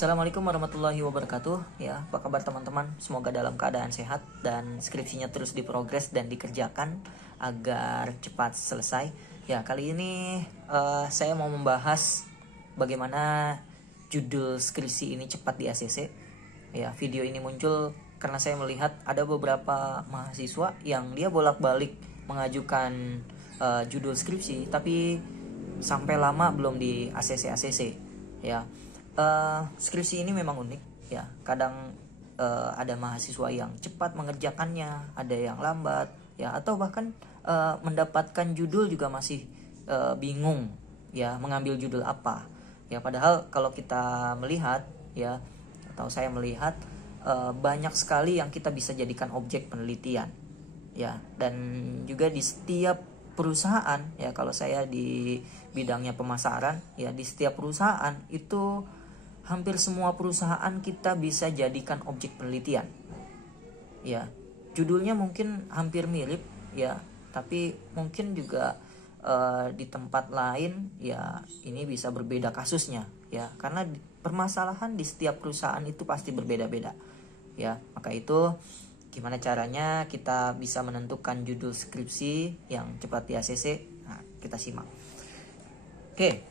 Assalamualaikum warahmatullahi wabarakatuh. Ya, apa kabar teman-teman? Semoga dalam keadaan sehat dan skripsinya terus diprogres dan dikerjakan agar cepat selesai. Ya, kali ini saya mau membahas bagaimana judul skripsi ini cepat di ACC. Ya, video ini muncul karena saya melihat ada beberapa mahasiswa yang dia bolak-balik mengajukan judul skripsi, tapi sampai lama belum di ACC. Ya. Skripsi ini memang unik ya. Kadang ada mahasiswa yang cepat mengerjakannya, ada yang lambat ya, atau bahkan mendapatkan judul juga masih bingung ya, mengambil judul apa ya. Padahal kalau kita melihat ya, atau saya melihat banyak sekali yang kita bisa jadikan objek penelitian ya. Dan juga di setiap perusahaan ya, kalau saya di bidangnya pemasaran ya, di setiap perusahaan itu hampir semua perusahaan kita bisa jadikan objek penelitian. Ya, judulnya mungkin hampir mirip ya, tapi mungkin juga di tempat lain ya ini bisa berbeda kasusnya ya, karena permasalahan di setiap perusahaan itu pasti berbeda-beda. Ya, maka itu gimana caranya kita bisa menentukan judul skripsi yang cepat di ACC? Nah, kita simak. Oke.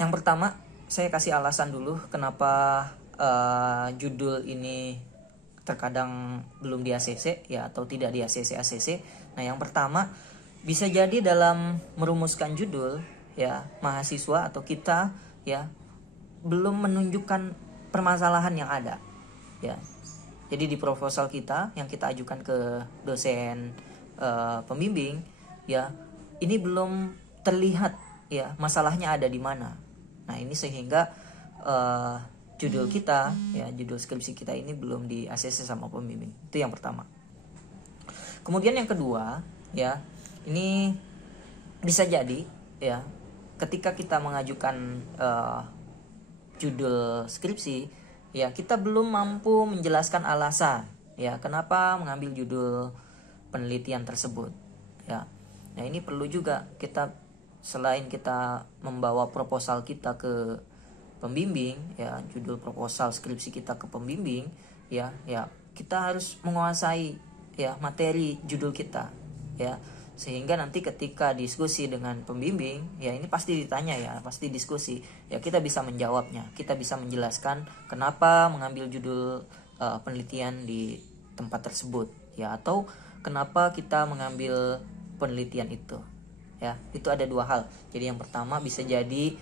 Yang pertama, saya kasih alasan dulu kenapa judul ini terkadang belum di ACC ya, atau tidak di ACC. Nah, yang pertama, bisa jadi dalam merumuskan judul ya, mahasiswa atau kita ya belum menunjukkan permasalahan yang ada ya. Jadi di proposal kita yang kita ajukan ke dosen pembimbing ya, ini belum terlihat ya masalahnya ada di mana. Nah, ini sehingga judul kita ya, judul skripsi kita ini belum di ACC sama pembimbing. Itu yang pertama. Kemudian yang kedua ya, ini bisa jadi ya, ketika kita mengajukan judul skripsi ya, kita belum mampu menjelaskan alasan ya kenapa mengambil judul penelitian tersebut ya. Nah, ini perlu juga kita, selain kita membawa proposal kita ke pembimbing ya, judul proposal skripsi kita ke pembimbing ya, kita harus menguasai ya materi judul kita ya, sehingga nanti ketika diskusi dengan pembimbing ya, ini pasti ditanya ya, pasti diskusi ya, kita bisa menjawabnya, kita bisa menjelaskan kenapa mengambil judul penelitian di tempat tersebut ya, atau kenapa kita mengambil penelitian itu ya. Itu ada dua hal. Jadi yang pertama, bisa jadi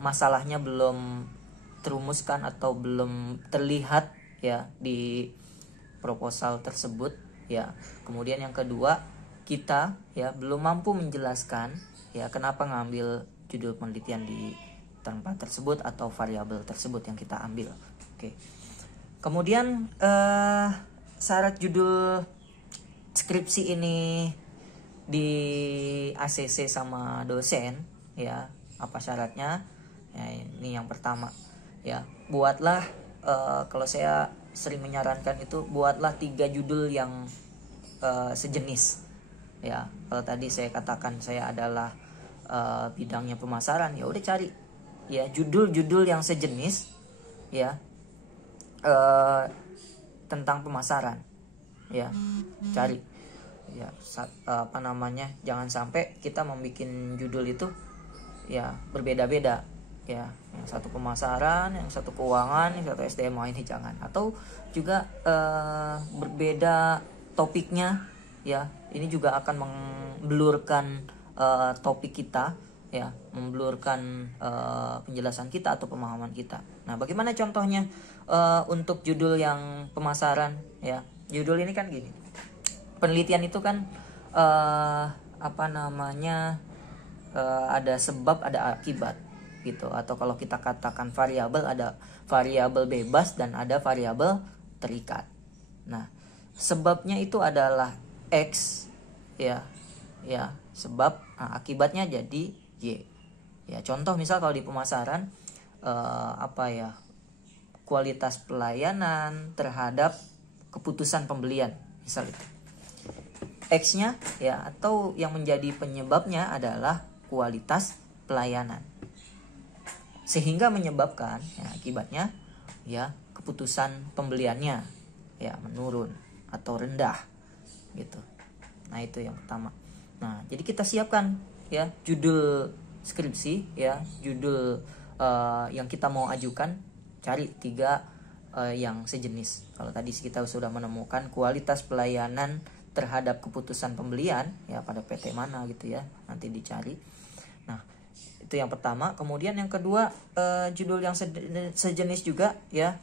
masalahnya belum terumuskan atau belum terlihat ya di proposal tersebut ya. Kemudian yang kedua, kita ya belum mampu menjelaskan ya kenapa ngambil judul penelitian di tempat tersebut atau variabel tersebut yang kita ambil. Oke. Kemudian syarat judul skripsi ini di ACC sama dosen ya, apa syaratnya ya? Ini yang pertama ya, buatlah kalau saya sering menyarankan itu, buatlah 3 judul yang sejenis ya. Kalau tadi saya katakan saya adalah bidangnya pemasaran, ya udah cari ya judul-judul yang sejenis ya, tentang pemasaran ya, cari ya, jangan sampai kita membuat judul itu ya berbeda-beda ya, yang satu pemasaran, yang satu keuangan, yang satu SDM, ini jangan. Atau juga berbeda topiknya ya, ini juga akan memblurkan topik kita ya, memblurkan penjelasan kita atau pemahaman kita. Nah, bagaimana contohnya untuk judul yang pemasaran ya? Judul ini kan gini, penelitian itu kan ada sebab, ada akibat gitu. Atau kalau kita katakan variabel, ada variabel bebas dan ada variabel terikat. Nah, sebabnya itu adalah X ya, sebab, akibatnya jadi Y ya. Contoh misal kalau di pemasaran kualitas pelayanan terhadap keputusan pembelian misal itu X-nya ya, atau yang menjadi penyebabnya adalah kualitas pelayanan. sehingga menyebabkan ya, akibatnya ya keputusan pembeliannya ya menurun atau rendah gitu. Nah, itu yang pertama. Nah, jadi kita siapkan ya judul skripsi ya, judul yang kita mau ajukan, cari 3 yang sejenis. Kalau tadi kita sudah menemukan kualitas pelayanan terhadap keputusan pembelian ya pada PT mana gitu ya, nanti dicari. Nah, itu yang pertama. Kemudian yang kedua, judul yang sejenis juga ya.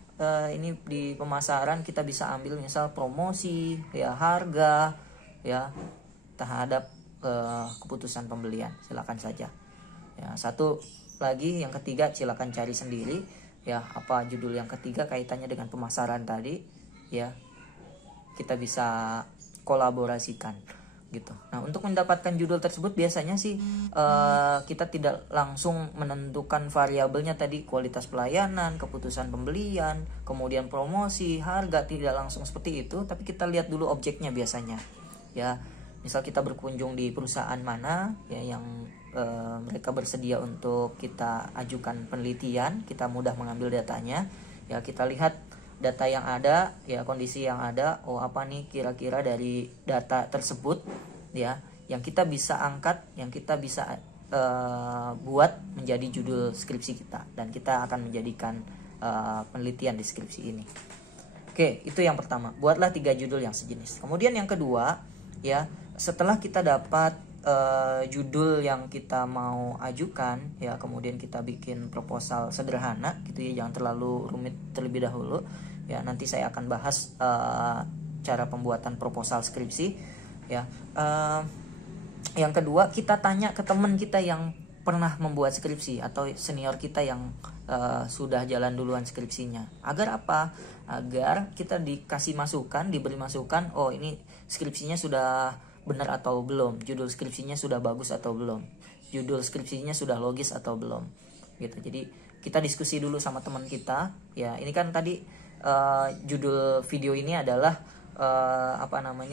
Ini di pemasaran kita bisa ambil misal promosi ya, harga ya terhadap keputusan pembelian, silakan saja ya. Satu lagi yang ketiga, silakan cari sendiri ya apa judul yang ketiga kaitannya dengan pemasaran tadi ya, kita bisa kolaborasikan gitu. Nah, untuk mendapatkan judul tersebut biasanya sih kita tidak langsung menentukan variabelnya tadi, kualitas pelayanan, keputusan pembelian, kemudian promosi, harga, tidak langsung seperti itu, tapi kita lihat dulu objeknya biasanya ya. Misal kita berkunjung di perusahaan mana ya yang mereka bersedia untuk kita ajukan penelitian, kita mudah mengambil datanya ya, kita lihat data yang ada ya, kondisi yang ada, oh apa nih kira-kira dari data tersebut ya yang kita bisa angkat, yang kita bisa buat menjadi judul skripsi kita, dan kita akan menjadikan penelitian di skripsi ini. Oke, itu yang pertama, buatlah 3 judul yang sejenis. Kemudian yang kedua ya, setelah kita dapat judul yang kita mau ajukan ya, kemudian kita bikin proposal sederhana gitu ya, jangan terlalu rumit terlebih dahulu ya. Nanti saya akan bahas cara pembuatan proposal skripsi ya. Yang kedua, kita tanya ke teman kita yang pernah membuat skripsi atau senior kita yang sudah jalan duluan skripsinya. Agar apa? Agar kita dikasih masukan, diberi masukan, oh ini skripsinya sudah benar atau belum, judul skripsinya sudah bagus atau belum, judul skripsinya sudah logis atau belum gitu. Jadi kita diskusi dulu sama teman kita ya. Ini kan tadi judul video ini adalah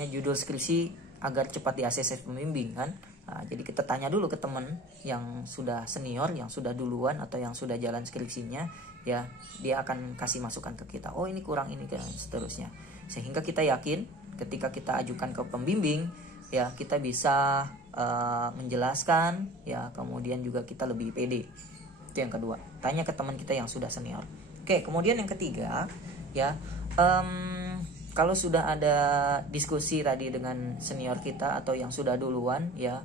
judul skripsi agar cepat di ACC pembimbing kan. Nah, jadi kita tanya dulu ke teman yang sudah senior, yang sudah duluan atau yang sudah jalan skripsinya ya, dia akan kasih masukan ke kita, oh ini kurang, ini dan seterusnya, sehingga kita yakin ketika kita ajukan ke pembimbing ya, kita bisa menjelaskan ya, kemudian juga kita lebih pede. Itu yang kedua, tanya ke teman kita yang sudah senior. Oke, kemudian yang ketiga ya, kalau sudah ada diskusi tadi dengan senior kita atau yang sudah duluan ya,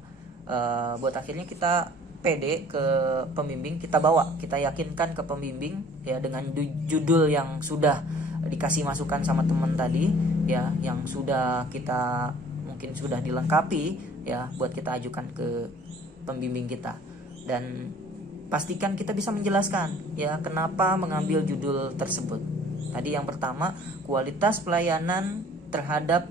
buat akhirnya kita pede ke pembimbing, kita bawa, kita yakinkan ke pembimbing ya dengan judul yang sudah dikasih masukan sama teman tadi ya, yang sudah kita mungkin sudah dilengkapi ya, buat kita ajukan ke pembimbing kita. Dan pastikan kita bisa menjelaskan ya kenapa mengambil judul tersebut. Tadi yang pertama, kualitas pelayanan terhadap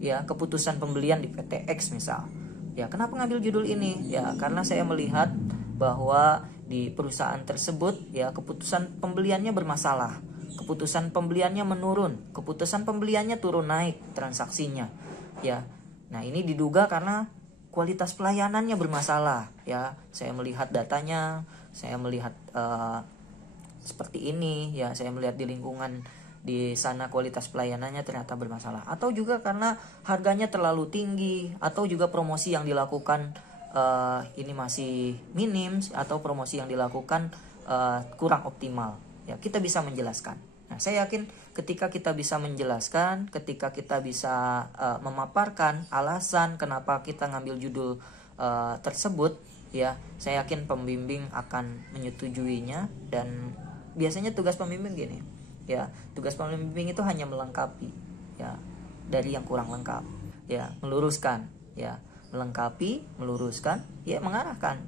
ya keputusan pembelian di PT X misal. Ya, kenapa ngambil judul ini? Ya, karena saya melihat bahwa di perusahaan tersebut ya keputusan pembeliannya bermasalah. Keputusan pembeliannya menurun, keputusan pembeliannya turun naik transaksinya. Ya. Nah, ini diduga karena kualitas pelayanannya bermasalah ya. Saya melihat datanya, saya melihat seperti ini ya, saya melihat di lingkungan di sana kualitas pelayanannya ternyata bermasalah, atau juga karena harganya terlalu tinggi, atau juga promosi yang dilakukan ini masih minim, atau promosi yang dilakukan kurang optimal ya. Kita bisa menjelaskan. Nah, saya yakin ketika kita bisa menjelaskan, ketika kita bisa memaparkan alasan kenapa kita ngambil judul tersebut ya, saya yakin pembimbing akan menyetujuinya. Dan biasanya tugas pembimbing gini ya, tugas pembimbing itu hanya melengkapi ya dari yang kurang lengkap ya, meluruskan ya, melengkapi, meluruskan ya, mengarahkan.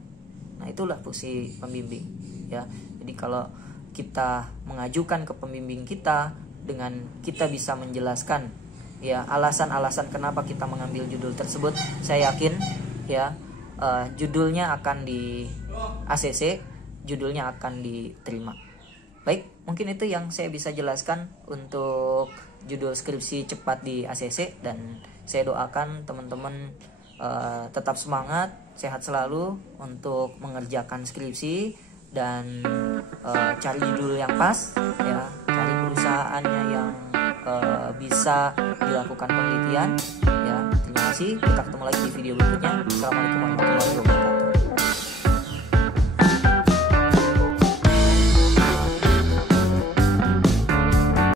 Nah, itulah fungsi pembimbing ya. Jadi kalau kita mengajukan ke pembimbing kita dengan kita bisa menjelaskan ya alasan-alasan kenapa kita mengambil judul tersebut, saya yakin ya judulnya akan di ACC, judulnya akan diterima. Baik, mungkin itu yang saya bisa jelaskan untuk judul skripsi cepat di ACC, dan saya doakan teman-teman tetap semangat, sehat selalu untuk mengerjakan skripsi, dan cari judul yang pas ya, cari perusahaannya yang bisa dilakukan penelitian ya. Terima kasih, kita ketemu lagi di video berikutnya. Assalamualaikum warahmatullahi wabarakatuh.